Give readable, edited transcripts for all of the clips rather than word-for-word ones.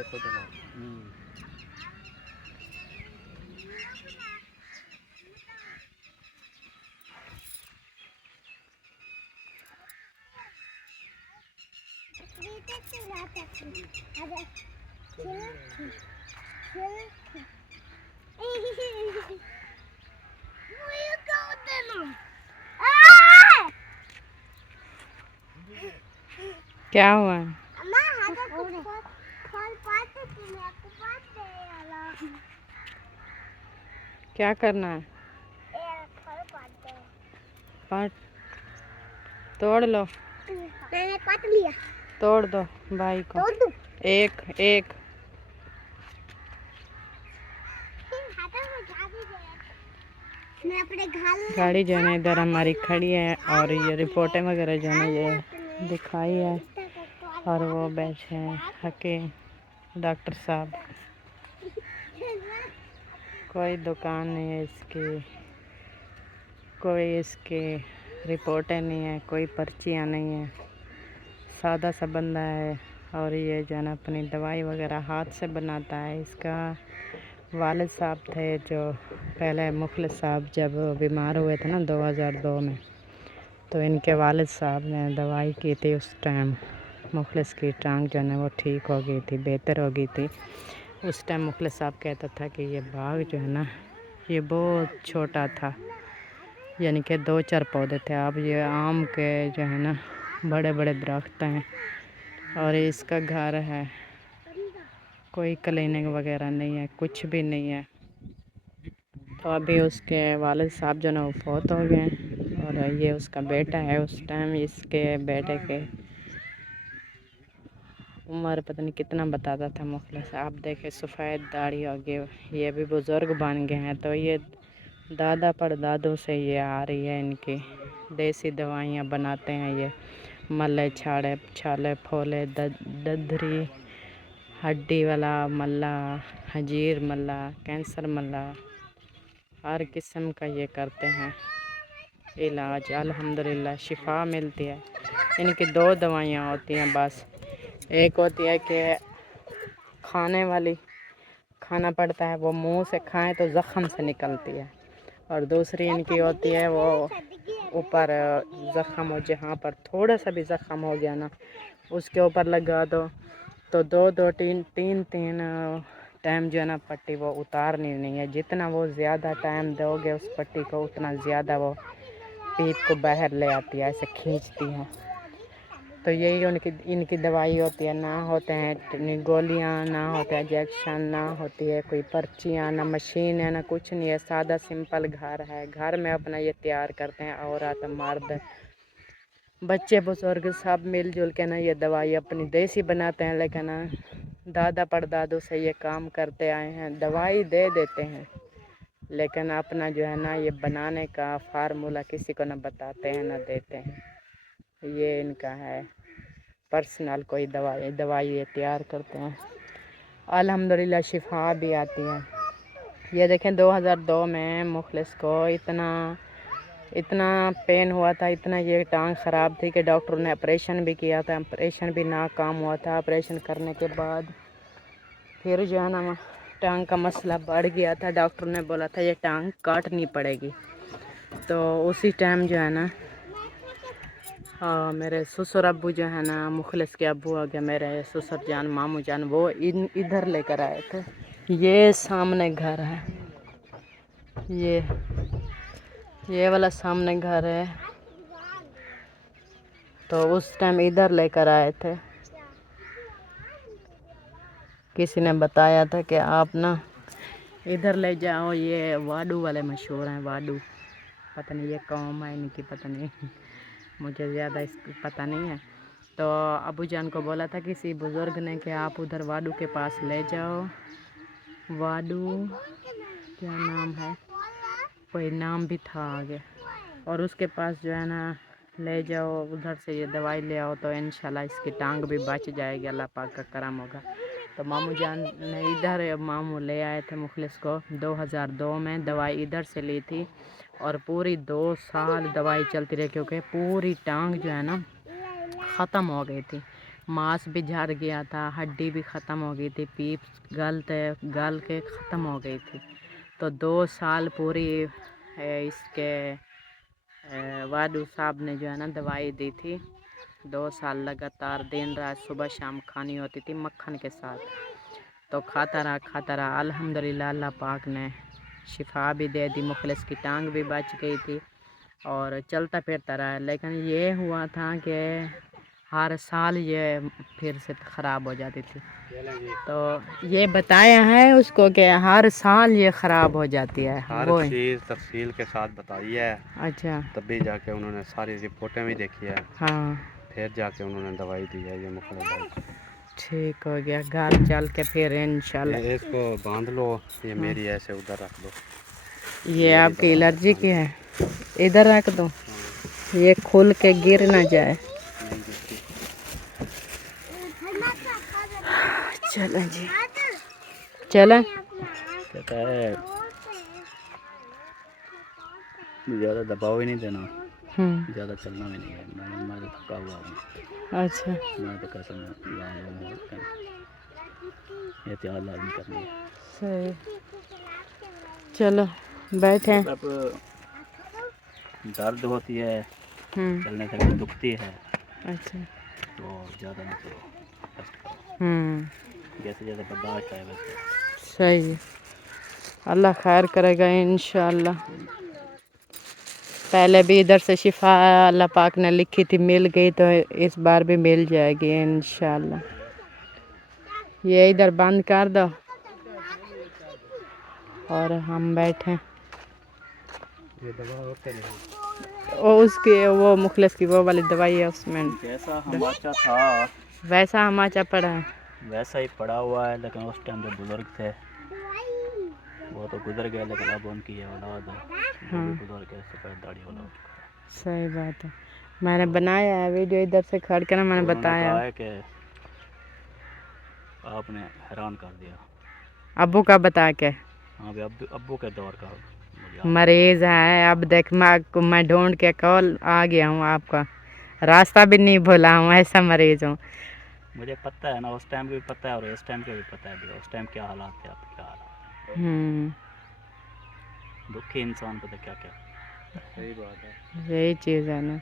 देखो जनाब। क्या हुआ? क्या करना है? पाट तोड़ लो। मैंने काट लिया। तोड़ दो भाई को। तोड़ दूं? एक एक मैं अपने गाड़ी जो है ना इधर हमारी खड़ी है और ये रिपोर्टें वगैरह जो है ना ये दिखाई है और वो बैठे हैं हके डॉक्टर साहब। कोई दुकान नहीं है इसकी, कोई इसकी रिपोर्टें नहीं है, कोई पर्चियाँ नहीं है, सादा सा बंदा है। और ये जो है ना अपनी दवाई वगैरह हाथ से बनाता है। इसका वालिद साहब थे जो पहले मुखलिस साहब जब बीमार हुए थे ना 2002 में, तो इनके वालिद साहब ने दवाई की थी। उस टाइम मुखलिस की टांग जो है ना वो ठीक हो गई थी, बेहतर हो गई थी। उस टाइम मुखलिस साहब कहता था कि ये बाग जो है ना ये बहुत छोटा था, यानी कि 2-4 पौधे थे। अब ये आम के जो है ना बड़े बड़े दरख्त हैं और इसका घर है, कोई क्लिनिक वगैरह नहीं है, कुछ भी नहीं है। तो अभी उसके वालिद साहब जो ना वो फौत हो गए और ये उसका बेटा है। उस टाइम इसके बेटे के उम्र पता नहीं कितना बताता था मुखलिस। आप देखे सफ़ेद दाढ़ी हो गई, ये भी बुज़ुर्ग बन गए हैं। तो ये दादा परदादों से ये आ रही है, इनकी देसी दवाइयाँ बनाते हैं ये। मल्ले छाड़े छाले फोले ददरी हड्डी वाला मल्ला, हजीर मल्ला, कैंसर मल्ला, हर किस्म का ये करते हैं इलाज। अल्हम्दुलिल्लाह शिफा मिलती है। इनकी 2 दवाइयाँ होती हैं बस। एक होती है कि खाने वाली, खाना पड़ता है वो मुंह से खाएं तो ज़ख़म से निकलती है। और दूसरी इनकी होती है वो ऊपर ज़ख़म हो, जहाँ पर थोड़ा सा भी ज़ख़म हो गया ना उसके ऊपर लगा दो तो 2-2 3-3 टाइम जो है ना पट्टी वो उतारनी नहीं है। जितना वो ज़्यादा टाइम दोगे उस पट्टी को उतना ज़्यादा वो पीठ को बाहर ले आती है, ऐसे खींचती है। तो यही इनकी दवाई होती है। ना होते हैं गोलियां, ना होता है इंजेक्शन, ना होती है कोई पर्चियाँ, ना मशीन है, ना कुछ नहीं है। सादा सिंपल घर है। घर में अपना ये तैयार करते हैं औरत मर्द बच्चे बुजुर्ग सब मिलजुल के ना ये दवाई अपनी देसी बनाते हैं। लेकिन दादा परदादों से ये काम करते आए हैं। दवाई दे देते हैं लेकिन अपना जो है ना ये बनाने का फार्मूला किसी को ना बताते हैं ना देते हैं। ये इनका है पर्सनल कोई दवाई ये तैयार करते हैं। अल्हम्दुलिल्लाह शिफा भी आती है। ये देखें 2002 में मुखलिस को इतना पेन हुआ था, इतना ये टांग ख़राब थी कि डॉक्टर ने ऑपरेशन भी किया था। ऑपरेशन भी नाकाम हुआ था। ऑपरेशन करने के बाद फिर जो है ना टांग का मसला बढ़ गया था। डॉक्टर ने बोला था ये टांग काटनी पड़ेगी। तो उसी टाइम जो है ना मेरे ससुर अब्बू जो है ना मुखलिस के अब्बू आ गया, मेरे ससुर जान मामू जान, वो इधर लेकर आए थे। ये सामने घर है, ये वाला सामने घर है। तो उस टाइम इधर लेकर आए थे। किसी ने बताया था कि आप ना इधर ले जाओ, ये वाडू वाले मशहूर हैं। वाडू पता नहीं ये कौम है इनकी, पता नहीं मुझे ज़्यादा इसकी पता नहीं है। तो अबू जान को बोला था किसी बुज़ुर्ग ने कि आप उधर वाडू के पास ले जाओ। वाडू क्या नाम है, कोई नाम भी था आगे। और उसके पास जो है ना ले जाओ, उधर से ये दवाई ले आओ तो इंशाल्लाह इसकी टांग भी बच जाएगी, अल्लाह पाक का करम होगा। तो मामू जान ने इधर मामू ले आए थे मुखलिस को 2002 में। दवाई इधर से ली थी और पूरी 2 साल दवाई चलती रही क्योंकि पूरी टांग जो है ना ख़त्म हो गई थी। मांस भी झड़ गया था, हड्डी भी ख़त्म हो गई थी, पीप गल के ख़त्म हो गई थी। तो 2 साल पूरी इसके वाडू साहब ने जो है ना दवाई दी थी। 2 साल लगातार दिन रात सुबह शाम खानी होती थी मक्खन के साथ। तो खाता रहा अल्हम्दुलिल्लाह अल्लाह पाक ने शिफा भी दे दी, मुखलिस की टांग भी बच गई थी और चलता फिरता रहा। लेकिन ये हुआ था कि हर साल ये फिर से ख़राब हो जाती थी। तो ये बताया है उसको कि हर साल ये ख़राब हो जाती है, हर वो चीज़ तफसील के साथ बताई है। अच्छा तभी जाके उन्होंने सारी रिपोर्टें भी देखी है, हाँ फिर जाके उन्होंने दवाई दी है। ये मुखलिस भाई ठीक हो गया, घर चल के फिर इंशाल्लाह। इसको बांध लो, ये मेरी ऐसे उधर रख दो। ये आपकी एलर्जी की है, इधर रख दो, ये खुल के गिर ना जाए। चलो जी चलो। कहता है ज़्यादा दबाव ही नहीं देना, ज़्यादा चलना भी नहीं है। मैं तो थका हुआ हूँ। अच्छा मैं तो कैसे एहतियात लाजमी करनी है। सही, चलो बैठे। अब दर्द होती है, चलने से भी दुखती है, अच्छा तो ज़्यादा नहीं चलो, रेस्ट करो। जैसे जैसे बर्दाश्त है वैसे। सही है, अल्लाह खैर करेगा इंशाल्लाह। पहले भी इधर से शिफा अल्लाह पाक ने लिखी थी, मिल गई, तो इस बार भी मिल जाएगी इंशाल्लाह। ये इधर बंद कर दो और हम बैठे। ये दवा होते नहीं, वो उसकी वो मुखलिस की वो वाली दवाई है, उसमें जैसा हमाचा था वैसा हमाचा पड़ा है। वैसा ही पड़ा हुआ है। लेकिन उस टाइम जो बुज़ुर्ग थे वो तो गुजर गए, लेकिन अब उनकी ये औलाद है, वो भी गुजर के सफ़ेद दाढ़ी वाला हो चुका है। सही बात है, मैंने बनाया है वीडियो इधर से खड़ कर, मैंने उन्होंने बताया कहा है कि आपने हैरान कर दिया। अब्बू का बता के हाँ भाई, अब्बू के दौर का मरीज है। अब देख मैं ढूंढ के कॉल आ गया हूँ, आपका रास्ता भी नहीं भूला हूँ, ऐसा मरीज हूँ। मुझे पता है ना, उस टाइम के भी पता है और इस टाइम के भी पता है भैया, उस टाइम क्या हालात थे, अब क्या हालात। दुखी इंसान को तो क्या क्या। सही बात है, यही चीज़ है ना।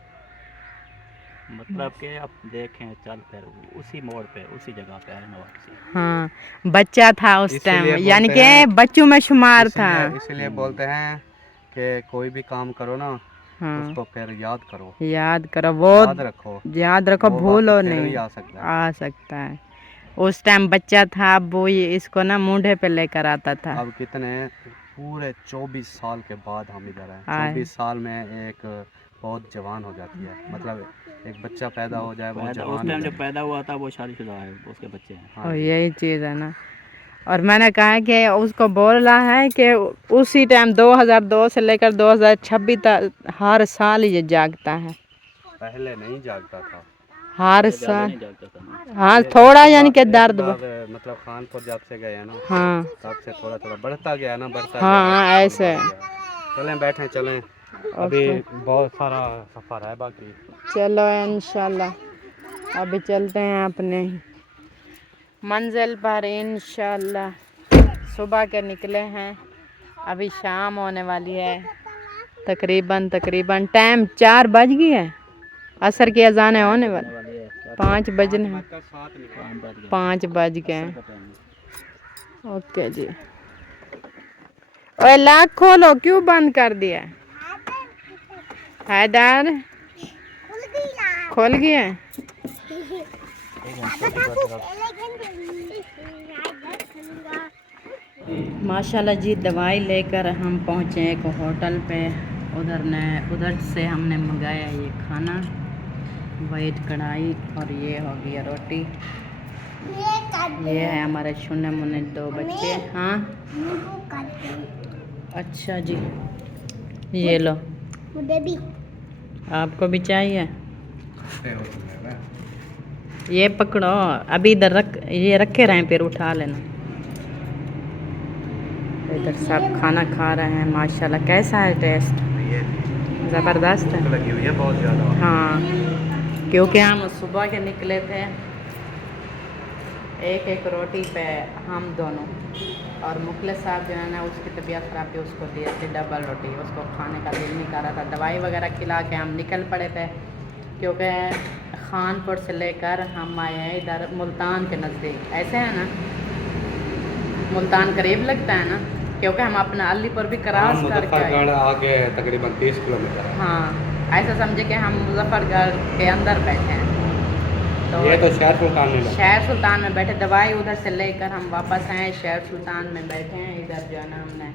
मतलब कि आप देखें चल फिर उसी मोड़ पे उसी जगह पे है ना वापसी। हाँ बच्चा था उस टाइम, यानी कि बच्चों में शुमार था। इसीलिए बोलते हैं कि कोई भी काम करो ना, हाँ उसको फिर याद करो, याद करो, वो याद रखो, वो भूलो वक्त फिर नहीं, भी आ सकता है। आ सकता है। उस टाइम बच्चा था, अब वो ये इसको ना मूढ़े पे लेकर आता था। अब कितने पूरे 24 साल के बाद हम इधर हैं। आए 24 साल में एक बहुत जवान हो जाती है, मतलब एक बच्चा पैदा हो जाए, वो जवान। उस टाइम जब पैदा हुआ था वो शादीशुदा है, उसके बच्चे हैं। हाँ और यही चीज़ है ना। और मैंने कहा कि उसको बोल रहा है कि उसी टाइम 2002 से लेकर 2026 तक हर साल ये जागता है। पहले नहीं जागता था, हर ज़्यादा साल नहीं जागता था ना। हाँ थोड़ा, यानी कि दर्द मतलब खानपुर जब से गए हैं ना, हाँ तब से थोड़ा थोड़ा बढ़ता गया ना, बढ़ता हाँ गया। ऐसे। चलें बैठें, चलें, अभी बहुत सारा सफ़र है बाकी। चलो इंशाल्लाह अभी चलते हैं अपने मंजिल पर इंशाल्लाह। सुबह के निकले हैं, अभी शाम होने वाली है। तकरीबन टाइम 4 बज गई है, असर की अजान होने वाली 5 बजने, 5 बज गए। ओके जी। ओए लाख खोलो, क्यों बंद कर दिया हैदर? खोल गया। माशाल्लाह जी, दवाई लेकर हम पहुँचे एक होटल पे। उधर से हमने मंगाया ये खाना, वाइट कढ़ाई, और ये हो गया रोटी। ये है हमारे छुने मुने 2 बच्चे। हाँ अच्छा जी, ये लो, मुझे भी। आपको भी चाहिए? ये पकड़ो, अभी इधर ये रखे रहे, फिर उठा लेना। इधर सब खाना खा रहे हैं माशाल्लाह। कैसा है टेस्ट? ज़बरदस्त है, लगी हुई है बहुत ज़्यादा। हाँ क्योंकि हम सुबह के निकले थे एक एक रोटी पे हम दोनों, और मुखलिस साहब जो है ना उसकी तबीयत ख़राब थी, उसको दिए थे डबल रोटी, उसको खाने का दिल नहीं कर रहा था। दवाई वगैरह खिला के हम निकल पड़े थे, क्योंकि खानपुर से लेकर हम आए हैं इधर मुल्तान के नज़दीक। ऐसे है ना, मुल्तान करीब लगता है ना, क्योंकि हम अपना अलीपुर भी क्रॉस करके आए। आगे तकरीबन 30 किलोमीटर है। हाँ, ऐसा समझे कि हम मुजफ्फरगढ़ के अंदर बैठे हैं। तो ये तो शहर सुल्तान में शहर सुल्तान में बैठे, दवाई उधर से लेकर हम वापस आए, शहर सुल्तान में बैठे हैं। इधर जो है ना हमने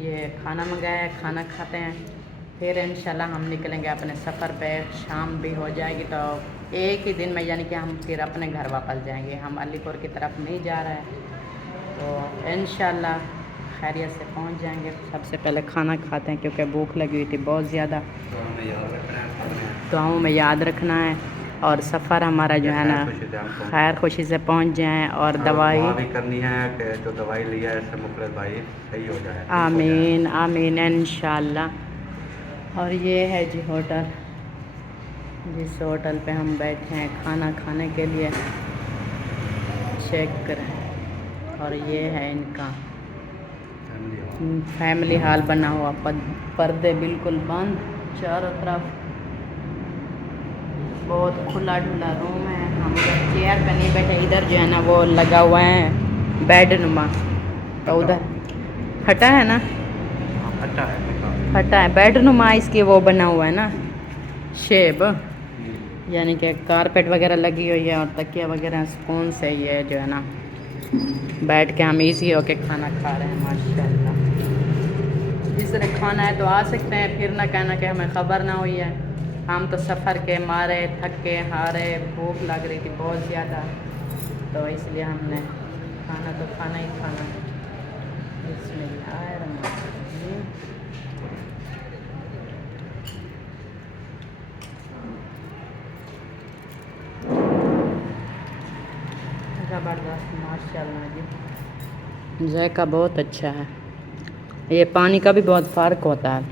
ये खाना मंगाया है, खाना खाते हैं, फिर इंशाल्लाह हम निकलेंगे अपने सफ़र पे। शाम भी हो जाएगी तो एक ही दिन में यानी कि हम फिर अपने घर वापस जाएंगे। हम अलीपुर की तरफ नहीं जा रहे हैं, तो इंशाल्लाह खैरियत से पहुंच जाएंगे। सबसे पहले खाना खाते हैं क्योंकि भूख लगी हुई थी बहुत ज़्यादा। दुआओं में याद रखना है, और सफ़र हमारा जो है ना खैर खुशी से पहुंच जाएं, और दवाई भी करनी है कि जो दवाई लिया है इससे मुखलिस भाई सही हो जाए। आमीन आमीन इंशाल्लाह। और ये है जी होटल, जिस होटल पे हम बैठे हैं खाना खाने के लिए, चेक करें। और ये है इनका फैमिली हॉल बना हुआ, पर्दे बिल्कुल बंद चारों तरफ, बहुत खुला ढुला रूम है। हम चेयर पे नहीं बैठे, इधर जो है ना वो लगा हुआ है बेड नुमा, तो उधर फटा है ना, फटा है बेड नुमा, इसकी वो बना हुआ है ना शेप, यानी कि कारपेट वगैरह लगी हुई है और तकिया वगैरह सुकून से ये जो है ना बैठ के हम इजी होके खाना खा रहे हैं माशाल्लाह। जिस तरह खाना है तो आ सकते हैं, फिर ना कहना कि हमें ख़बर ना हुई है। हम तो सफ़र के मारे थके हारे, भूख लग रही थी बहुत ज़्यादा, तो इसलिए हमने खाना तो खाना ही खाना है। बिस्मिल्लाहिर्रहमानिर्रहीम। ज़बरदस्त माशाल्लाह जी, जायका बहुत अच्छा है। ये पानी का भी बहुत फ़र्क होता है,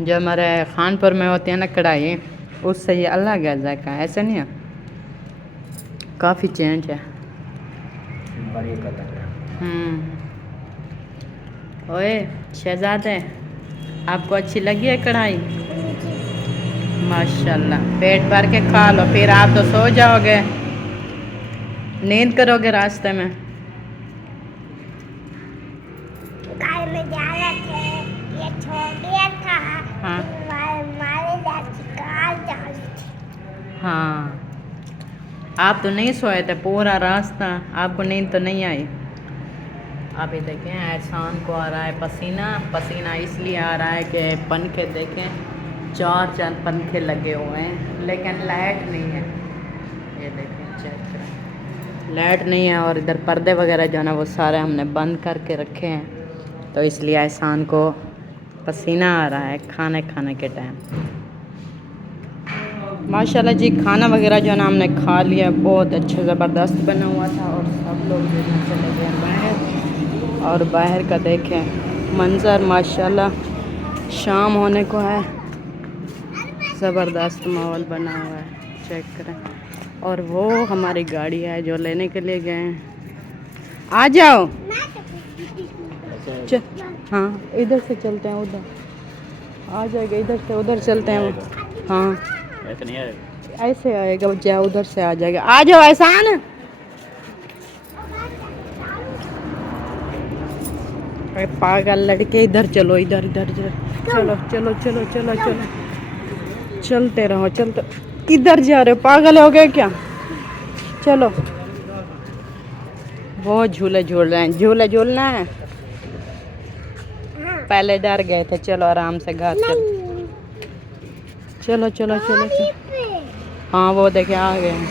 जो हमारे खानपुर में होती है ना कढ़ाई, उससे ये अलग है जायका, ऐसे नहीं है, काफ़ी चेंज है। बड़ी कदर है। ओए शहजादे, आपको अच्छी लगी है कढ़ाई? माशाल्लाह, पेट भर के खा लो, फिर आप तो सो जाओगे, नींद करोगे रास्ते में। घर में जा रहे थे, ये छोड़ दिया था। हाँ हमारे चाची कार जा रही थी। हाँ, आप तो नहीं सोए थे पूरा रास्ता, आपको नींद तो नहीं आई। अभी देखें एहसान को आ रहा है पसीना, पसीना इसलिए आ रहा है कि पंखे देखें, चार पंखे लगे हुए हैं, लेकिन लाइट नहीं है। ये देखें चेक करें, लाइट नहीं है, और इधर पर्दे वगैरह जो है ना वो सारे हमने बंद करके रखे हैं, तो इसलिए एहसान को पसीना आ रहा है खाने खाने के टाइम। माशाल्लाह जी, खाना वगैरह जो है ना हमने खा लिया, बहुत अच्छा ज़बरदस्त बना हुआ था, और सब लोग जो है चले गए बाहर, और बाहर का देखें मंज़र माशाल्लाह, शाम होने को है, ज़बरदस्त माहौल बना हुआ है, चेक करें। और वो हमारी गाड़ी है जो लेने के लिए गए हैं। आ जाओ हाँ, इधर से चलते हैं, उधर आ जाएगा, इधर से उधर चलते हैं। हाँ ऐसे नहीं आएगा, ऐसे आएगा, जाओ उधर से आ जाएगा, आ जाओ एहसान। अरे पागल लड़के, इधर चलो, इधर इधर इधर, चलो चलो चलो चलो चलो, चलते रहो, चलते। किधर जा रहे हो, पागल हो गए क्या? चलो, बहुत झूले झूल रहे हैं, झूले झूलना है, पहले डर गए थे, चलो आराम से घर चलो चलो चलो चलो। हाँ वो देखे आ गए हैं,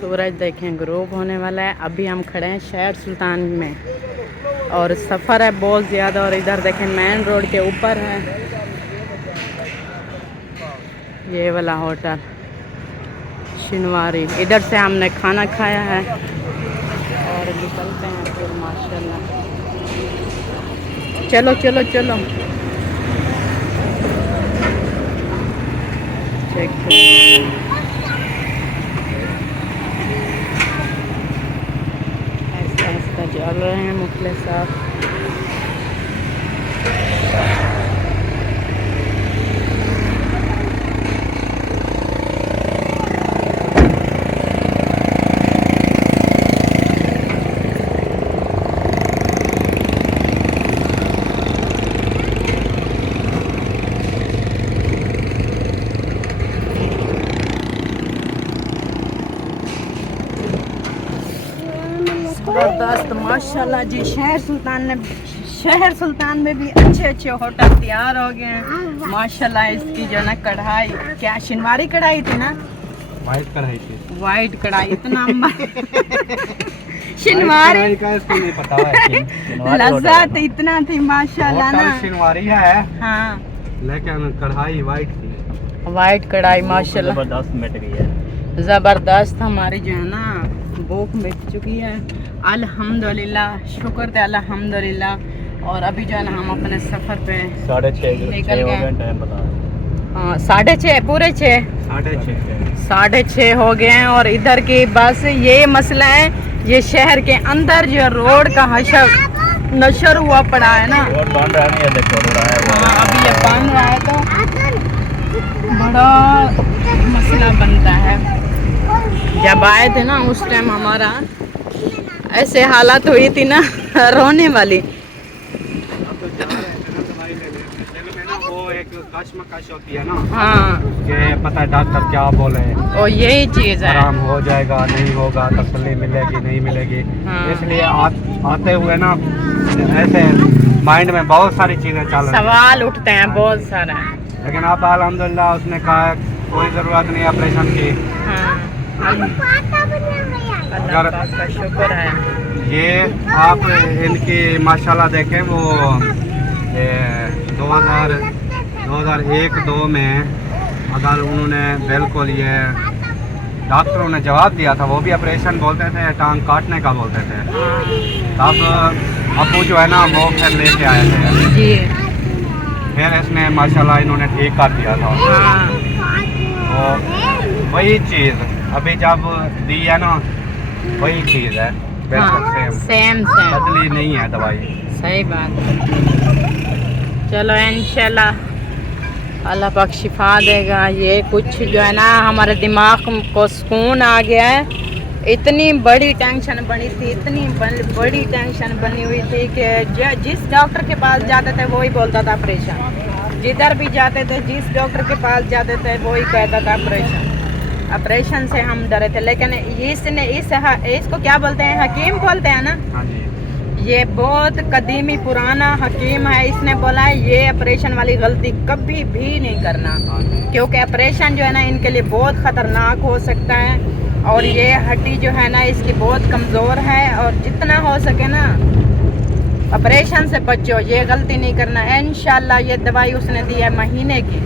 सूरज देखें ग्रूब होने वाला है। अभी हम खड़े हैं शहर सुल्तान में, और सफ़र है बहुत ज़्यादा, और इधर देखें मेन रोड के ऊपर है ये वाला होटल शिनवारी। इधर से हमने खाना खाया है और निकलते हैं फिर माशाल्लाह। चलो चलो चलो, चेक रास्ता चल रहे हैं मुखलिस साहब। जबरदस्त माशाल्लाह जी। शहर सुल्तान में भी अच्छे अच्छे होटल तैयार हो गए हैं माशाल्लाह। इसकी जो ना कढ़ाई, क्या शिनवारी कढ़ाई थी ना, वाइट कढ़ाई थी, वाइट कढ़ाई। इतना शिनवारी का इसको नहीं पता है। लज्जत इतना थी माशाल्लाह ना। शिनवारी है हाँ, लेकिन कढ़ाई वाइट थी, वाइट कढ़ाई माशाल्लाह जबरदस्त मिट गई है। ज़बरदस्त। हमारी जो है ना भूख मिट चुकी है अल्हम्दुलिल्लाह, शुक्र थे अल्हम्दुलिल्लाह। और अभी जो है ना हम अपने सफ़र पे 6:30 निकल हो गए। गए, टाइम बता रहे हैं। हाँ, 6:30 पूरे 6 6:30 हो गए हैं। और इधर की बस ये मसला है, ये शहर के अंदर जो रोड का हशर नशर हुआ पड़ा है ना। रोड बन रहा नहीं है, देखो हो रहा है वो। हाँ, अभी ये बन रहा है तो बड़ा मसला बनता है। जब आए थे ना उस टाइम हमारा ऐसे हालत हुई थी ना रोने वाली। वो एक कश्मकश होती है ना, हाँ, कि पता है डॉक्टर क्या बोले, और यही चीज़ है। आराम हो जाएगा नहीं होगा, तसल्ली मिलेगी नहीं मिलेगी। हाँ। इसलिए आते हुए ना ऐसे माइंड में बहुत सारी चीज़ें चल रही हैं। सवाल उठते हैं बहुत सारा। लेकिन अब अल्हम्दुलिल्लाह उसने कहा कोई ज़रूरत नहीं ऑपरेशन की। हाँ, अल्लाह पाक का शुक्र है। ये आप इनकी माशाल्लाह देखें, वो 2001-2 में अगर उन्होंने बिल्कुल ये डॉक्टरों ने जवाब दिया था, वो भी ऑपरेशन बोलते थे, टांग काटने का बोलते थे। तब अबू जो है ना वो फिर लेके आए थे जी। फिर इसने माशाल्लाह इन्होंने ठीक कर दिया था। हाँ, तो वही चीज़ अभी जब दी है ना, वही चीज़ है बिल्कुल हाँ, सेम, सेम बदली नहीं है दवाई। सही बात है। चलो इंशाल्लाह अल्लाह पाक शिफा देगा। ये कुछ जो है ना हमारे दिमाग को सुकून आ गया है। इतनी बड़ी टेंशन बनी थी, इतनी बड़ी टेंशन बनी हुई थी कि जिस डॉक्टर के पास जाते थे वही बोलता था ऑपरेशन। जिधर भी जाते थे, जिस डॉक्टर के पास जाते थे वही कहता था ऑपरेशन। ऑपरेशन से हम डरे थे। लेकिन इसको क्या बोलते हैं, हकीम बोलते हैं ना। हाँ जी, ये बहुत कदीमी पुराना हकीम है। इसने बोला है ये ऑपरेशन वाली गलती कभी भी नहीं करना, हाँ जी। क्योंकि ऑपरेशन जो है ना इनके लिए बहुत ख़तरनाक हो सकता है। और ये हड्डी जो है ना इसकी बहुत कमज़ोर है, और जितना हो सके ना ऑपरेशन से बचो, ये गलती नहीं करना। इंशाल्लाह ये दवाई उसने दी है महीने की,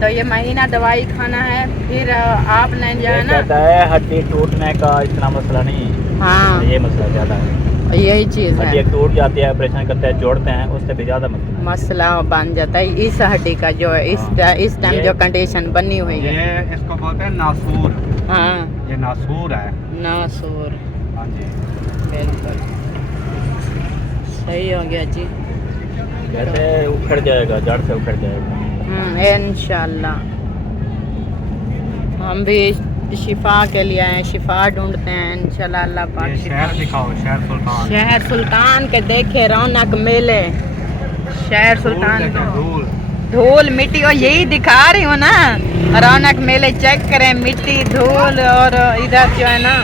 तो ये महीना दवाई खाना है। फिर आपने जो है ना, कहता है हड्डी टूटने का इतना मसला नहीं है। हाँ, ये मसला ज़्यादा है। यही चीज़ हड्डी है। एक टूट जाती है, ऑपरेशन करते हैं, जोड़ते हैं, उससे भी ज़्यादा मसला बन जाता है इस हड्डी का, जो है इस टाइम जो कंडीशन बनी हुई है। ये इसको बोलते हैं नासूर। हाँ, ये नासूर है। नासूर, हाँ जी, बिल्कुल सही हो गया जी। कहते हैं उखड़ जाएगा, जड़ से उखड़ जाएगा। इंशाल्लाह हम भी शिफा के लिए आए, शिफा ढूंढते हैं इंशाल्लाह। अल्लाह पाक ये शिफा। शहर दिखाओ, शहर सुल्तान। शहर सुल्तान के देखे रौनक मेले, शहर सुल्तान धूल देखें, धूल। धूल मिट्टी, और यही दिखा रही हूँ ना, रौनक मेले चेक करें, मिट्टी धूल। और इधर जो है ना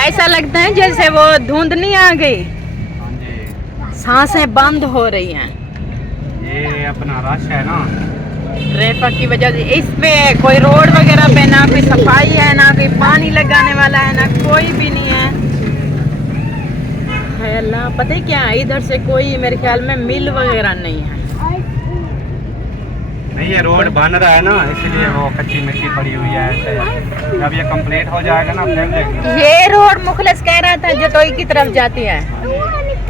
ऐसा लगता है जैसे वो धुंध नहीं आ गई, हाँ जी, सांसें बंद हो रही हैं। ये अपना रश है ना, ट्रैफिक की वजह से। इस पे कोई रोड वगैरह पे ना कोई सफाई है, ना कोई पानी लगाने वाला है, ना कोई भी नहीं है। है अल्लाह, पता है क्या, इधर से कोई मेरे ख्याल में मिल वगैरह नहीं है। नहीं ये रोड बन रहा है ना, इसलिए वो कच्ची मिट्टी पड़ी हुई है ऐसे। जब ये कंप्लीट हो जाएगा ना फिर देखना। ये रोड मुखलिस कह रहा था जतोई की तरफ जाती है,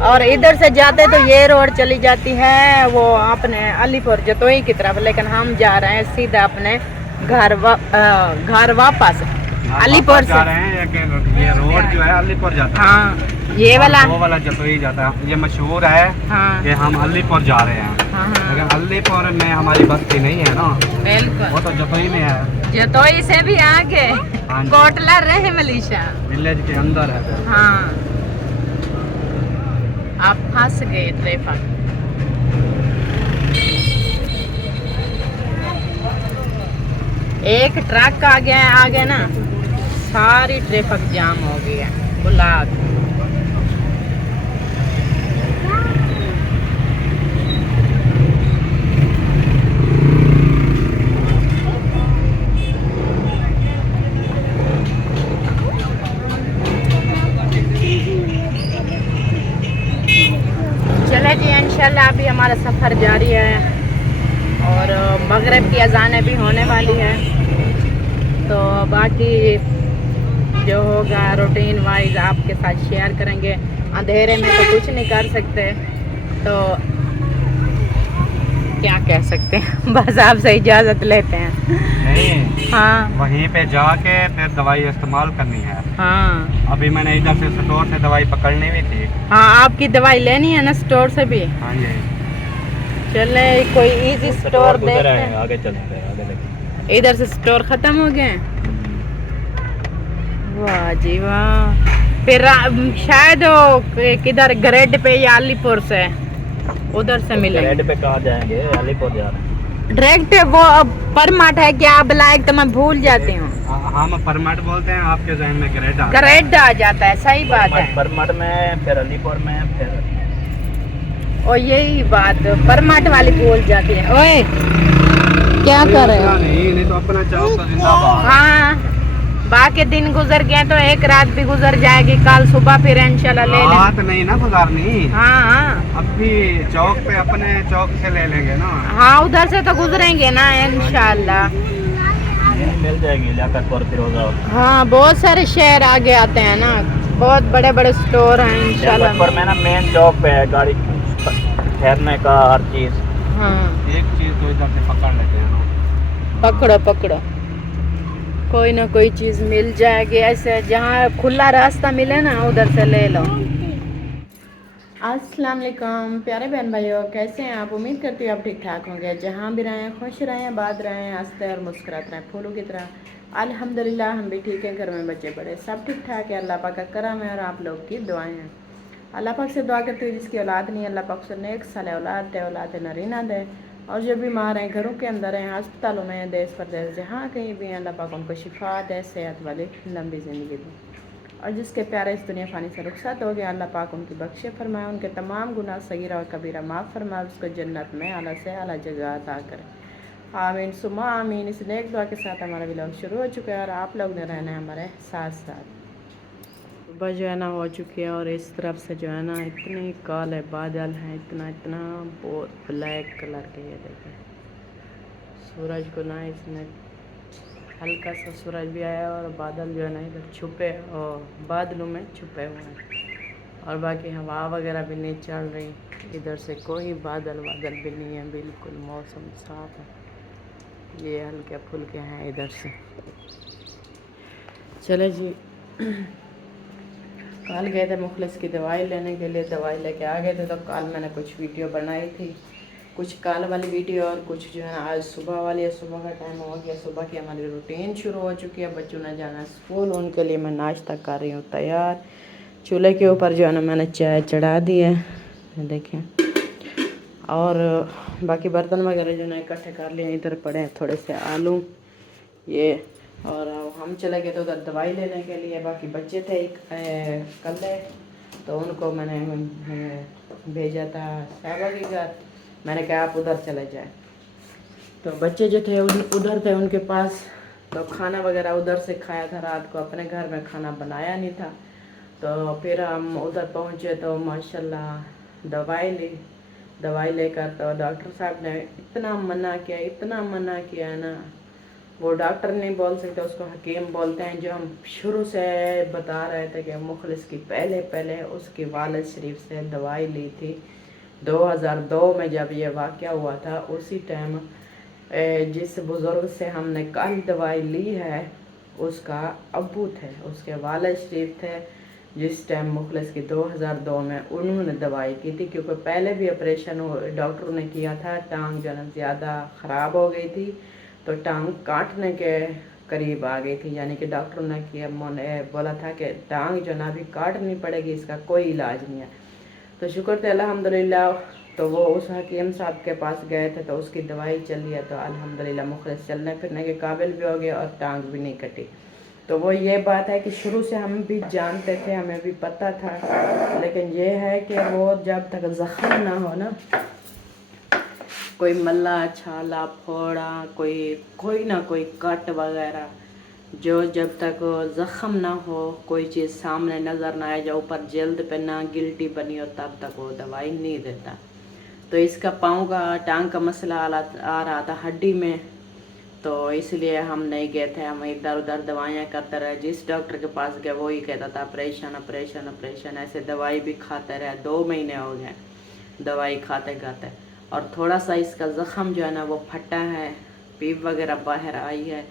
और इधर से जाते तो ये रोड चली जाती है वो अपने अलीपुर जतोई की तरफ। लेकिन हम जा रहे हैं सीधा अपने घर वापस। अलीपुर जा से। रहे हैं ये रोड जो है अलीपुर जाता है। हाँ ये वाला। वो वाला जतोई जाता है, ये मशहूर है हाँ कि हम अलीपुर जा रहे हैं। हाँ हाँ लेकिन अलीपुर में हमारी बस्ती नहीं है ना, बिल्कुल। वो तो जतोई में है। जतोई से भी आगे हाँ जी। कोटला रहे मलीशा। विलेज के अंदर है। हाँ आप फंस गए ट्रैफिक। एक ट्रक आ गया ना, सारी ट्रैफिक जाम हो गई है। ब्लॉक। चले जी इंशाल्लाह अभी हमारा सफ़र जारी है और मगरिब की अजानें भी होने वाली है, तो बाकी जो होगा रूटीन वाइज आपके साथ शेयर करेंगे। अंधेरे में तो कुछ नहीं कर सकते, तो क्या कह सकते हैं, बस आपसे इजाज़त लेते हैं। नहीं, हाँ वहीं पे जाके फिर दवाई इस्तेमाल करनी है। हाँ अभी मैंने इधर से स्टोर से दवाई पकड़नी भी थी। हाँ आपकी दवाई लेनी है ना स्टोर से भी। हाँ जी। चले कोई इजी स्टोर उधर देखते है, हैं। आगे चलेंगे, आगे देखेंगे। इधर से स्टोर खत्म हो गए। वाह जी वाह। फिर शायद वो किधर ग्रेड पे या अलीपुर से उधर से मिलेंगे। रेड पे कहाँ जाएंगे? अलीपुर जा रहे हैं। डायरेक्ट वो परमाट है क्या ब्लैक, तो मैं भूल जाती हूँ। हम परमट बोलते हैं, आपके जहन में ग्रेड आ गया। ग्रेड आ जाता है, सही बात है। परमठ में, फिर अलीपुर में, फिर और यही बात परमाट वाली भूल जाती है। ओए क्या कर रहे हो? नहीं तो अपना चौक तो जिंदाबाद। हाँ बाकी दिन गुजर गए तो एक रात भी गुजर जाएगी, कल सुबह फिर इंशाल्लाह ले लेंगे। रात नहीं ना गुजारनी। हाँ हाँ अब भी चौक पे अपने चौक से ले लेंगे ना। हाँ उधर से तो गुजरेंगे ना इंशाल्लाह। मिल जाएगी लियाकतपुर, फिरोजा। हाँ बहुत सारे शहर आगे आते हैं ना, बहुत बड़े बड़े स्टोर हैं इंशाल्लाह। लियाकतपुर में ना मेन चौक पे है, गाड़ी ठहरने का हर चीज। हाँ एक चीज तो इधर से पकड़ लेते हैं ना। पकड़ो पकड़ो, कोई ना कोई चीज़ मिल जाएगी। ऐसे जहाँ खुला रास्ता मिले ना उधर से ले लो। अस्सलाम वालेकुम प्यारे बहन भाइयों, कैसे हैं आप? उम्मीद करती हूँ आप ठीक ठाक होंगे। जहाँ भी रहें खुश रहें, आबाद रहें, हंसते और मुस्कुराते रहें फूलों की तरह। अल्हम्दुलिल्लाह हम भी ठीक हैं, घर में बच्चे बड़े सब ठीक ठाक है। अल्लाह पाक का करम है और आप लोग की दुआएं हैं। अल्लाह पाक से दुआ करती हूँ जिसकी औलाद नहीं, अल्लाह पाक से नेक साले औलाद दे, औलाद नरीना दे। और जो बीमार हैं, घरों के अंदर हैं, अस्पतालों में, देश परदेश जहाँ कहीं भी हैं, अल्लाह पाक उनको शिफा दे, सेहत वाली लंबी ज़िंदगी दे। और जिसके प्यारे इस दुनिया फानी से रुखसत हो गया, अल्लाह पाक उनकी बख्शे फरमाए, उनके तमाम गुनाह सगीरा और कबीरा माफ़ फरमाए, उसको जन्नत में आला से आला जगह अता करे। आमीन सुमा आमीन। इस नेक दुआ के साथ हमारा व्लॉग शुरू हो चुका है और आप लोग ने रहना है हमारे साथ साथ। सुबह जो है ना हो चुकी है और इस तरफ से जो है ना इतने काले बादल हैं, इतना इतना बहुत ब्लैक कलर के। ये देखें सूरज को ना, इसने हल्का सा सूरज भी आया और बादल जो है ना इधर छुपे और बादलों में छुपे हुए हैं। और बाकी हवा वगैरह भी नहीं चल रही, इधर से कोई बादल वादल भी नहीं है, बिल्कुल मौसम साफ है। ये हल्के फुल्के हैं इधर से। चले जी कल गए थे मुखलिस की दवाई लेने के लिए, दवाई लेके आ गए थे। तो कल मैंने कुछ वीडियो बनाई थी, कुछ कल वाली वीडियो और कुछ जो है ना आज सुबह वाली है। सुबह का टाइम हो गया, सुबह की हमारी रूटीन शुरू हो चुकी है। बच्चों ने जाना स्कूल, उनके लिए मैं नाश्ता कर रही हूँ तैयार। चूल्हे के ऊपर जो है ना मैंने चाय चढ़ा दी है, देखें। और बाकी बर्तन वगैरह जो ना इकट्ठे कर लिए, इधर पड़े हैं थोड़े से आलू ये। और हम चले गए तो उधर दवाई लेने के लिए। बाकी बच्चे थे कल, तो उनको मैंने भेजा था साहबा के घर। मैंने कहा आप उधर चले जाए, तो बच्चे जो थे उधर थे उनके पास, तो खाना वगैरह उधर से खाया था। रात को अपने घर में खाना बनाया नहीं था, तो फिर हम उधर पहुँचे तो माशाल्लाह दवाई ली। दवाई लेकर तो डॉक्टर साहब ने इतना मना किया ना, वो डॉक्टर नहीं बोल सकते, उसको हकीम बोलते हैं। जो हम शुरू से बता रहे थे कि मुखलिस की पहले उसकी वालिद शरीफ से दवाई ली थी 2002 में, जब ये वाक़या हुआ था। उसी टाइम जिस बुज़ुर्ग से हमने कल दवाई ली है उसका अब्बू थे, उसके वालिद शरीफ थे। जिस टाइम मुखलिस की 2002 में उन्होंने दवाई की थी, क्योंकि पहले भी ऑपरेशन डॉक्टरों ने किया था, टांग जो है ज़्यादा ख़राब हो गई थी, तो टांग काटने के करीब आ गई थी। यानी कि डॉक्टरों ने किया बोला था कि टांग जो ना अभी काटनी पड़ेगी, इसका कोई इलाज नहीं है। तो शुक्र थे अल्हम्दुलिल्लाह, तो वो उस हकीम साहब के पास गए थे, तो उसकी दवाई चली है, तो अल्हम्दुलिल्लाह मुखलिस चलने फिरने के काबिल भी हो गए और टांग भी नहीं कटी। तो वो ये बात है कि शुरू से हम भी जानते थे, हमें भी पता था, लेकिन ये है कि वो जब तक ज़ख्म ना हो ना, कोई मल्ला छाला फोड़ा, कोई ना कोई कट वगैरह, जो जब तक ज़ख्म ना हो, कोई चीज़ सामने नज़र ना आए, जो ऊपर जल्द पे ना गिल्टी बनी हो, तब तक वो दवाई नहीं देता। तो इसका पाँव का टांग का मसला आ रहा था हड्डी में, तो इसलिए हम नहीं गए थे। हम इधर उधर दवाइयाँ करते रहे, जिस डॉक्टर के पास गए वो ही कहता था ऑपरेशन ऑपरेशन ऑपरेशन, ऐसे दवाई भी खाते रहे। 2 महीने हो गए दवाई खाते खाते, और थोड़ा सा इसका ज़ख़म जो है ना वो फटा है, पीप वगैरह बाहर आई है।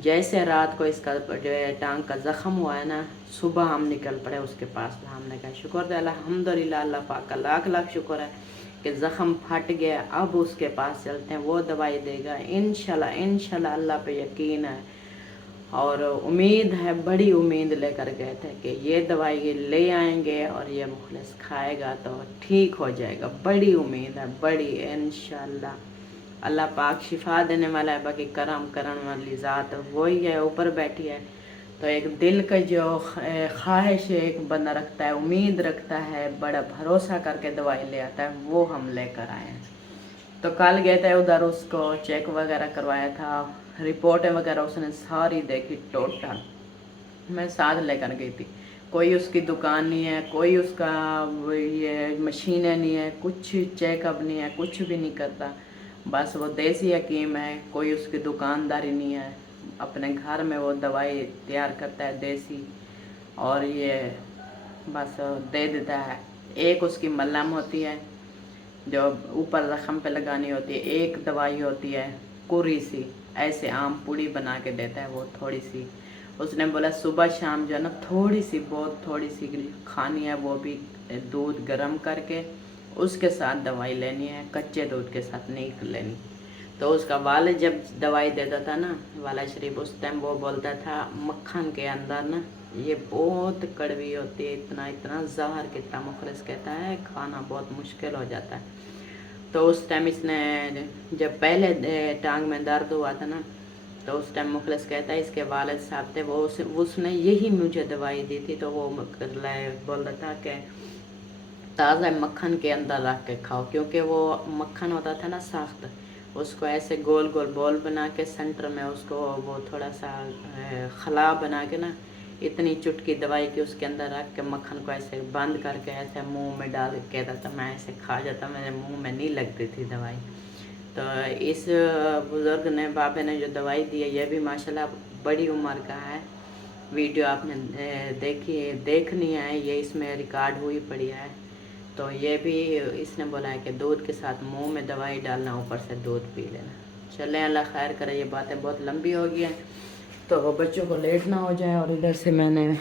जैसे रात को इसका जो है टांग का ज़ख़म हुआ है ना, सुबह हम निकल पड़े उसके पास। हमने कहा शुक्र है अल्हम्दुलिल्लाह, अल्लाह पाक का लाख लाख शुक्र है कि ज़ख़म फट गया। अब उसके पास चलते हैं, वो दवाई देगा इंशाल्लाह। इंशाल्लाह अल्लाह पे यकीन है और उम्मीद है, बड़ी उम्मीद लेकर गए थे कि ये दवाई ले आएंगे और ये मुखलिस खाएगा तो ठीक हो जाएगा। बड़ी उम्मीद है, बड़ी। इंशाल्लाह अल्लाह पाक शिफा देने वाला है, बाकी करम करने वाली ज़ात वही है, ऊपर बैठी है। तो एक दिल का जो ख्वाहिश एक बंदा रखता है, उम्मीद रखता है, बड़ा भरोसा करके दवाई ले आता है, वो हम लेकर आए हैं। तो कल गए थे उधर, उसको चेक वगैरह करवाया था, रिपोर्टें वगैरह उसने सारी देखी टोटल। मैं साथ लेकर गई थी। कोई उसकी दुकान नहीं है, कोई उसका ये मशीनें नहीं है, कुछ चेकअप नहीं है, कुछ भी नहीं करता। बस वो देसी हकीम है, कोई उसकी दुकानदारी नहीं है। अपने घर में वो दवाई तैयार करता है देसी, और ये बस दे देता है। एक उसकी मलहम होती है जो ऊपर ज़ख़म पे लगानी होती है, एक दवाई होती है कुरी सी, ऐसे आम पूड़ी बना के देता है वो थोड़ी सी। उसने बोला सुबह शाम जो है ना थोड़ी सी, बहुत थोड़ी सी खानी है, वो भी दूध गर्म करके उसके साथ दवाई लेनी है, कच्चे दूध के साथ नहीं लेनी। तो उसका वालिद जब दवाई देता था ना, वाला शरीफ, उस टाइम वो बोलता था मक्खन के अंदर ना ये बहुत कड़वी होती है, इतना इतना जहर की तरह। मुखलिस कहता है खाना बहुत मुश्किल हो जाता है। तो उस टाइम इसने जब पहले टांग में दर्द हुआ था ना, तो उस टाइम मुखलिस कहता है इसके वालिद साहब थे, वो उसने यही मुझे दवाई दी थी। तो वो बोलता था कि ताज़ा मक्खन के अंदर रख के खाओ, क्योंकि वो मक्खन होता था ना सख्त, उसको ऐसे गोल गोल बॉल बना के सेंटर में उसको वो थोड़ा सा खला बना के ना, इतनी चुटकी दवाई की उसके अंदर रख के मक्खन को ऐसे बंद करके ऐसे मुंह में डाल के कहता था, मैं ऐसे खा जाता, मेरे मुंह में नहीं लगती थी दवाई। तो इस बुज़ुर्ग ने, बाबे ने जो दवाई दी है, ये भी माशाल्लाह बड़ी उम्र का है। वीडियो आपने देखनी है, ये इसमें रिकॉर्ड हुई पड़ी है। तो ये भी इसने बोला है कि दूध के साथ मुंह में दवाई डालना, ऊपर से दूध पी लेना। चलें अल्लाह खैर करे, ये बातें बहुत लंबी हो गई हैं, तो बच्चों को लेट ना हो जाए। और इधर से मैंने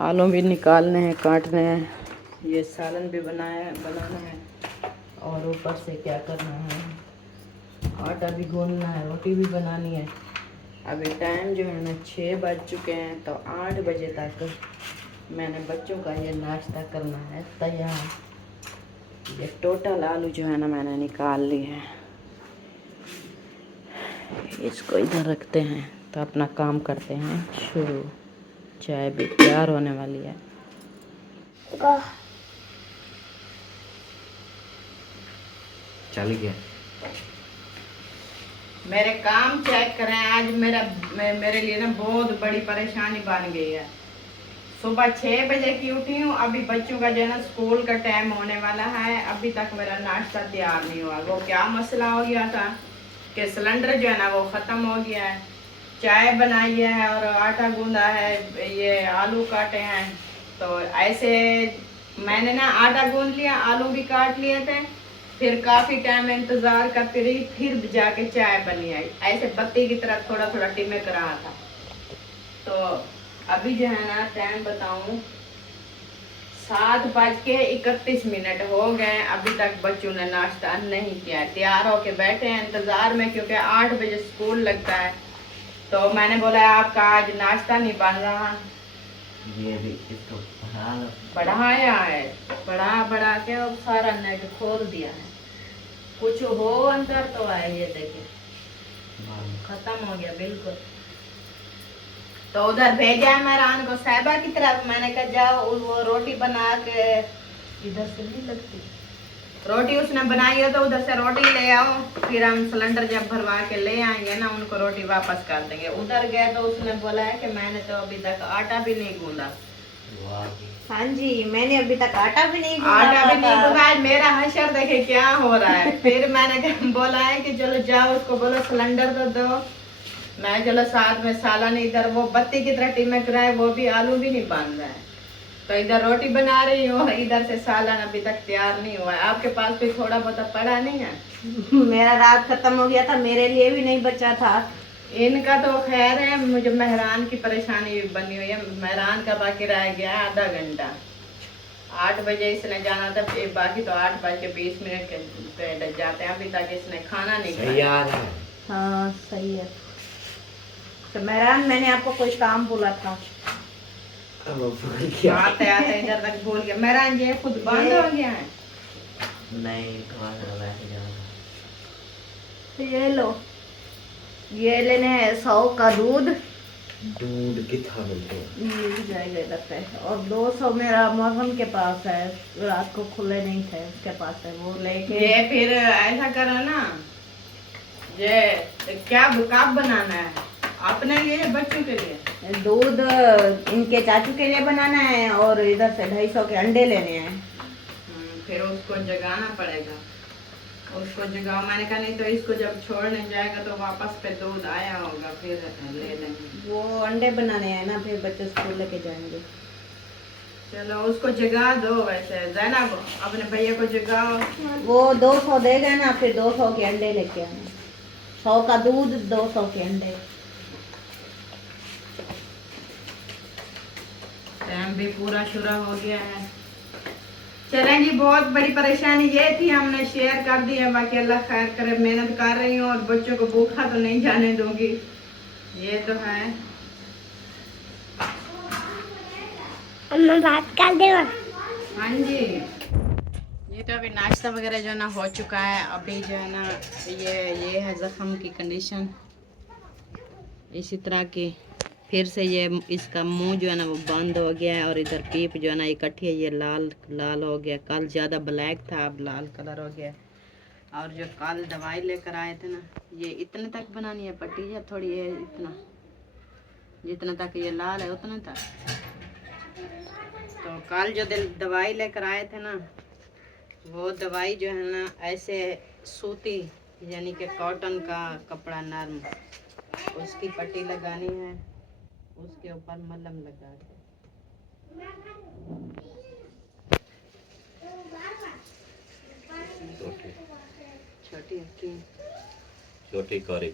आलू भी निकालने हैं, काटने हैं, ये सालन भी बनाना है, और ऊपर से क्या करना है, आटा भी गूंदना है, रोटी भी बनानी है। अभी टाइम जो है ना 6 बज चुके हैं, तो 8 बजे तक मैंने बच्चों का ये नाश्ता करना है तैयार। ये टोटल आलू जो है ना मैंने निकाल ली है, इसको इधर रखते हैं, तो अपना काम करते हैं शुरू। चाय भी तैयार होने वाली है। चल गया। मेरे काम चेक करें, आज मेरे लिए ना बहुत बड़ी परेशानी बन गई है। सुबह 6 बजे की उठी हूँ, अभी बच्चों का जो है ना स्कूल का टाइम होने वाला है, अभी तक मेरा नाश्ता तैयार नहीं हुआ। वो क्या मसला हो गया था कि सिलेंडर जो है ना वो ख़त्म हो गया है। चाय बनाई है और आटा गूंदा है, ये आलू काटे हैं। तो ऐसे मैंने ना आटा गूंद लिया, आलू भी काट लिए थे, फिर काफ़ी टाइम इंतज़ार करती रही, फिर जाके चाय बनी आई। ऐसे बत्ती की तरह थोड़ा थोड़ा टिमक रहा था। तो अभी जो है ना टाइम बताऊं 7:31 हो गए, अभी तक बच्चों ने नाश्ता नहीं किया। तैयार होके बैठे हैं इंतजार में, क्योंकि 8 बजे स्कूल लगता है। तो मैंने बोला आपका आज नाश्ता नहीं बन रहा। ये भी इसको बढ़ाया है, बढ़ा के अब सारा नेट खोल दिया है। कुछ हो अंदर तो आए, ये देखिए खत्म हो गया बिल्कुल। तो उधर भेजा है मेहरान को साहिबा की तरफ। मैंने कहा जाओ वो रोटी बना के, इधर से नहीं लगती रोटी, उसने बनाई हो तो उधर से रोटी ले आओ, फिर हम सिलेंडर जब भरवा के ले आएंगे ना उनको रोटी वापस कर देंगे। उधर गए तो उसने बोला है कि मैंने तो अभी तक आटा भी नहीं गूंदा। हाँ जी, मैंने अभी तक आटा भी नहीं गूंदा। आटा भी नहीं गूंदा है। मेरा हशर देखे क्या हो रहा है। फिर मैंने बोला है कि चलो जाओ उसको बोलो सिलेंडर तो दो। मैं चलो साथ में सालन इधर वो बत्ती की तरह टिमक रहा है, वो भी आलू भी नहीं बन रहा है। तो इधर रोटी बना रही हूँ, इधर से सालन अभी तक तैयार नहीं हुआ है। आपके पास भी थोड़ा बहुत पड़ा नहीं है? मेरा रात खत्म हो गया था, मेरे लिए भी नहीं बचा था। इनका तो खैर है, मुझे मेहरान की परेशानी बनी हुई है। मेहरान का बाकी रह गया है आधा घंटा। 8 बजे इसने जाना था, बाकी तो 8:20 के जाते हैं। अभी तक इसने खाना नहीं खाया। हाँ सही है। तो मेहरान मैंने आपको कोई काम बोला था, आते आते इधर तक भूल गया। मेहरान ये खुद बंद हो गया है। नहीं वैसे जाना। तो ये लो, ये लेने हैं 100 का दूध। दूध कितना मिलते हैं? ये भी जाएगा इधर पे। और 200 मेरा मौसम के पास है, रात को खुले नहीं थे उसके पास है, वो लेके। ये फिर ऐसा करो ना, ये क्या कब बनाना है? अपने लिए बच्चों के लिए? दूध इनके चाचू के लिए बनाना है और इधर से 250 के अंडे लेने हैं। फिर उसको जगाना पड़ेगा। उसको जगाओ। मैंने कहा नहीं तो इसको जब छोड़ने जाएगा तो वापस पे दूध आया होगा, फिर ले लेंगे। वो अंडे बनाने हैं ना, फिर बच्चे स्कूल लेके जाएंगे। चलो उसको जगा दो। वैसे जैनब अपने भैया को जगाओ। वो 200 देगा ना, फिर 200 के अंडे लेके आना। 100 का दूध, 200 के अंडे। टाइम भी पूरा शुरा हो गया है। चलें जी, बहुत बड़ी परेशानी ये थी, हमने शेयर कर दी है। बाकी अल्लाह खैर करे। मेहनत कर रही हूँ और बच्चों को भूखा तो नहीं जाने दूंगी, ये तो है। बात कर दे। हाँ जी, ये तो अभी नाश्ता वगैरह जो है ना हो चुका है। अभी जो है ना ये है ज़ख्म की कंडीशन इसी तरह की। फिर से ये इसका मुंह जो है ना वो बंद हो गया है, और इधर पीप जो है ना इकट्ठी है, ये लाल लाल हो गया। कल ज़्यादा ब्लैक था, अब लाल कलर हो गया। और जो कल दवाई लेकर आए थे ना, ये इतने तक बनानी है पट्टी, या थोड़ी है इतना, जितना तक ये लाल है उतना तक। तो कल जो दवाई लेकर आए थे ना, वो दवाई जो है ना ऐसे सूती यानी कि कॉटन का कपड़ा नरम, उसकी पट्टी लगानी है, उसके ऊपर मलहम लगा के। छोटी की छोटी करी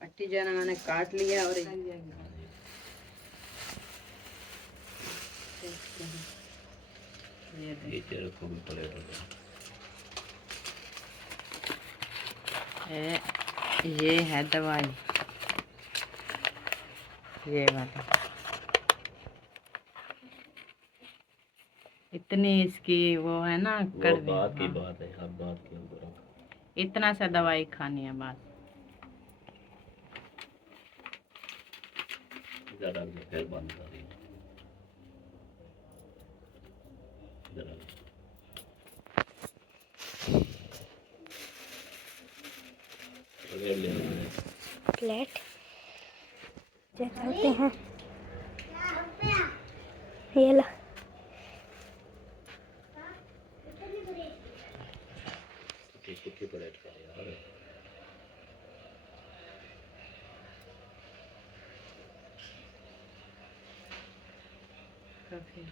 पट्टी जो है ना मैंने काट लिया। और ये है दवाई, ये वाला। इतनी इसकी वो है ना कड़वी। बात की बात है, हर बात के ऊपर इतना सा दवाई खानी है बस। ज़्यादा फिर बंद कर रही प्लेट नीचे चलते हैं। ये ला कुछ प्लेट का यार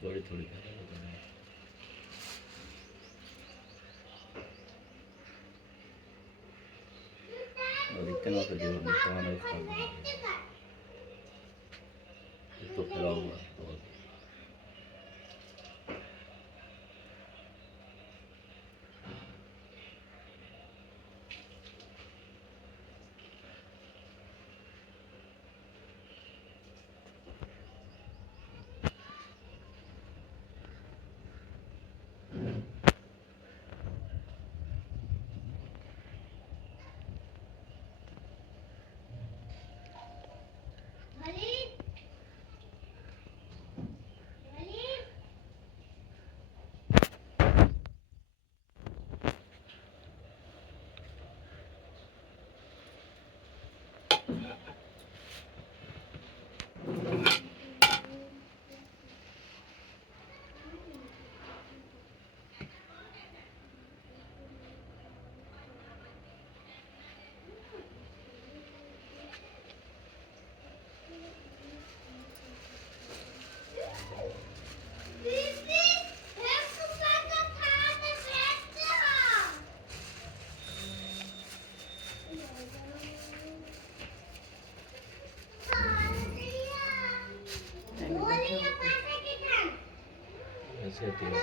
थोड़ी थोड़ी और इतना तो जो निशान है इसका इसको फैला हुआ है। ऐसे तीन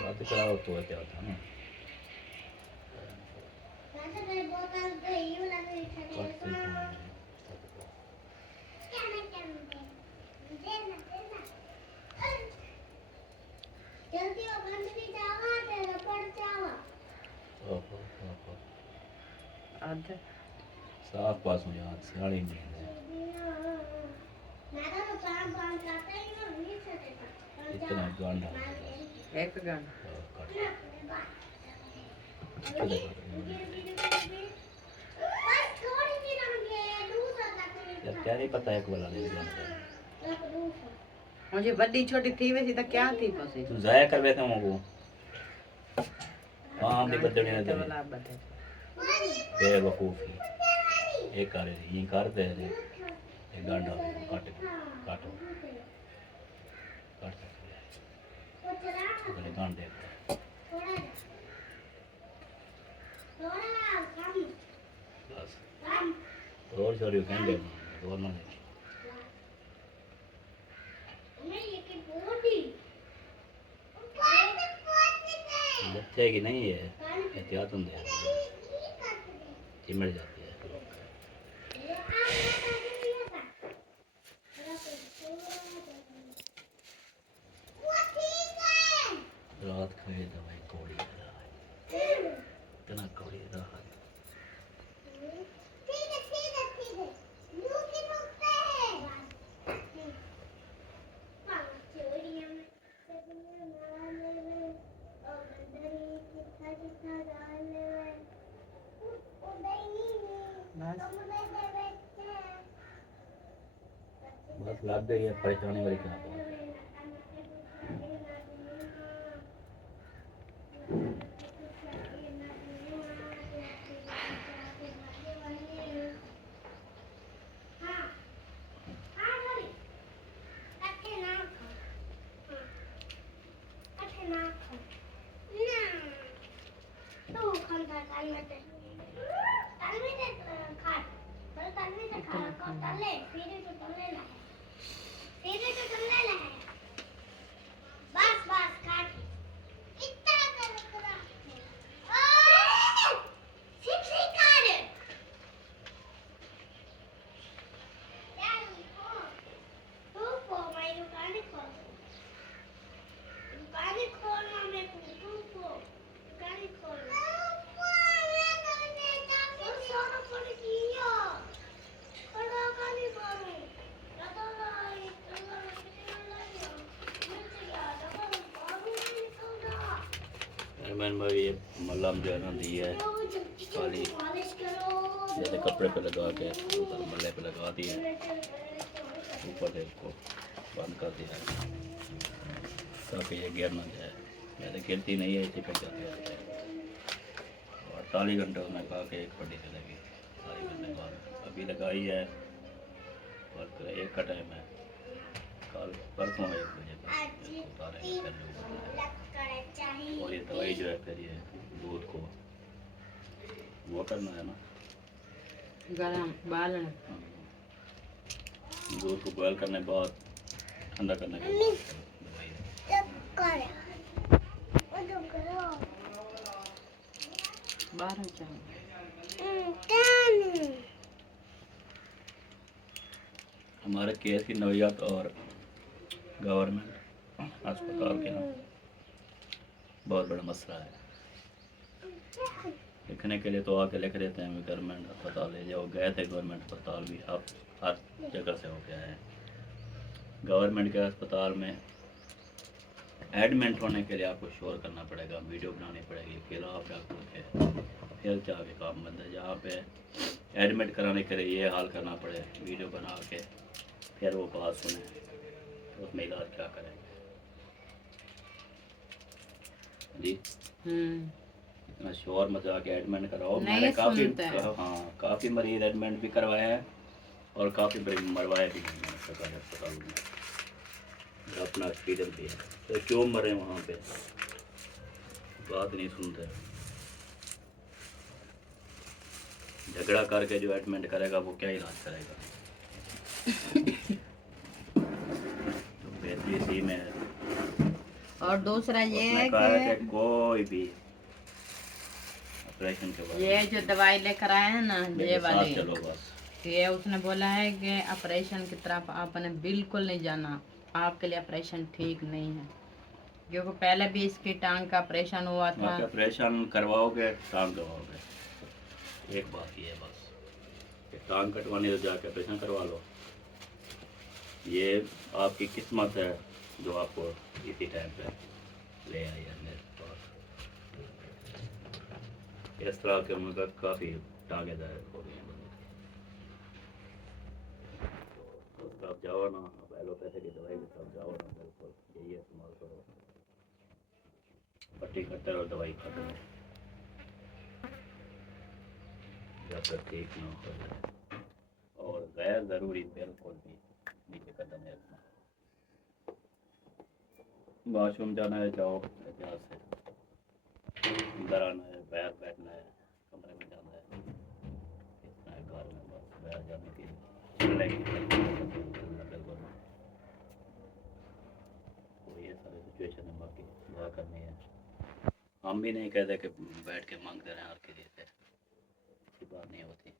बात कराओ तो क्या होता है ना आधे साफ पास हो यार साड़ी नहीं इतना गांडा एक गन क्या नहीं पता है एक वाला ले मुझे बड़ी छोटी थी वैसी तो क्या थी पसी तू जाया कर बैठा हूँ वो हाँ भी बदल नहीं तो दे वाला बता बेवकूफ़ी एक कर ये कर दे एक गांडा काट काटो काट सकते गांडे बस और छोरी कहते और ना बच्चे की नहीं है एहतियात होंगे चिमड़ जाती है रात खाए दवाई कौड़ी इतना कौड़ी रात बस लग गई है परेशानी वाली क्या बात है मैंने भाई ये मल्लम जो है ना दी है खाली जैसे कपड़े पे लगा के उधर मल्ले पे लगा दिए, ऊपर से इसको बंद कर दिया ताकि ये गिर ना जाए। वैसे गिरती नहीं है, इसी पे जाती है। और 48 घंटे उसने कहा कि एक पट्टी चलेगी, 48 घंटे बाद अभी लगाई है और 1 का टाइम है, कल परसों 1 बजे तक उतारेंगे फिर जो करना है। और ये दवाई जो है फिर ये दूध को वो करना है ना, गरम बालन। दूध को बॉयल करने के बाद ठंडा करने के बाद दवाई है। बारह चाहिए। हमारे केस की नौयत और गवर्नमेंट अस्पताल के ना बहुत बड़ा मसला है। लिखने के लिए तो आके लिख देते हैं गवर्नमेंट अस्पताल है, जो गए थे गवर्नमेंट अस्पताल भी अब हर जगह से हो गया है। गवर्नमेंट के अस्पताल में एडमिट होने के लिए आपको शोर करना पड़ेगा, वीडियो बनानी पड़ेगी, फिर आप डॉक्टर के फिर जाके काम बंद है। जहाँ पे एडमिट कराने के लिए ये हाल करना पड़े, वीडियो बना के फिर वो बात सुने, तो उसमें इलाज क्या करें जी। इतना शोर मचा के एडमिट कराओ। नहीं मैंने काफ़ी सुनते हैं। हाँ काफ़ी मरीज एडमिट भी करवाए हैं और काफ़ी बड़ी मरवाए भी हैं मैंने सरकारी अस्पताल में, मेरा अपना एक्सपीरियंस भी है। तो क्यों मरे वहाँ पे, बात नहीं सुनते। झगड़ा करके जो एडमिट करेगा वो क्या इलाज करेगा। तो बेहतरी इसी में है। और दूसरा ये उसने है कहा है कि कि कोई भी ऑपरेशन के बाद ये जो दवाई लेकर आए हैं ना, ये मेरे साथ वाली, चलो बस। ये उसने बोला है कि ऑपरेशन की तरफ आपने बिल्कुल नहीं जाना, आपके लिए ऑपरेशन ठीक नहीं है। क्योंकि पहले भी इसकी टांग का ऑपरेशन हुआ था। आप ऑपरेशन करवाओगे टांग करवाओगे, एक बात ये है बस कि टांग कटवानी तो जाके ऑपरेशन करवा लो। ये आपकी किस्मत है जो आपको इसी टाइम पे ले आई है मेरे पास। इस तरह के उनका काफ़ी टांगे दायर हो गई हैं बंदे की। तो आप जाओ ना, आप एलोपैथी की दवाई के साथ जाओ ना, बिल्कुल यही इस्तेमाल करो, पट्टी करते रहो, दवाई खाते रहो जब तक ठीक ना हो जाए। और गैर ज़रूरी बिल्कुल भी नीचे कदम है अपना। वॉशरूम जाना है जाओ, एहतियात से, अंदर आना है, बाहर बैठना है, कमरे में जाना है, इतना है घर में बस। बाहर जाने की चलने की बिल्कुल तो ये सारी सिचुएशन है। बाकी दुआ करनी है। हम भी नहीं कहते कि बैठ के मांगते रहें हर किसी से, ऐसी बात नहीं होती,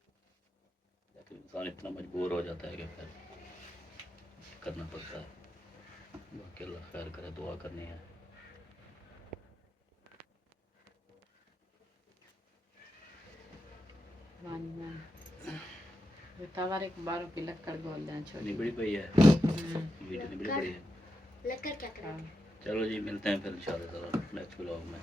लेकिन इंसान इतना मजबूर हो जाता है कि फिर करना पड़ता है। बाकी अल्लाह खैर करे, दुआ करनी है। तवारे के बारों की लक्कड़ गोल दें छोटी। निबड़ी पई है, हम्म। वीडियो निबड़ी पड़ी है। लेकर क्या करेंगे? चलो जी, मिलते हैं फिर इंशाल्लाह नेक्स्ट व्लॉग में।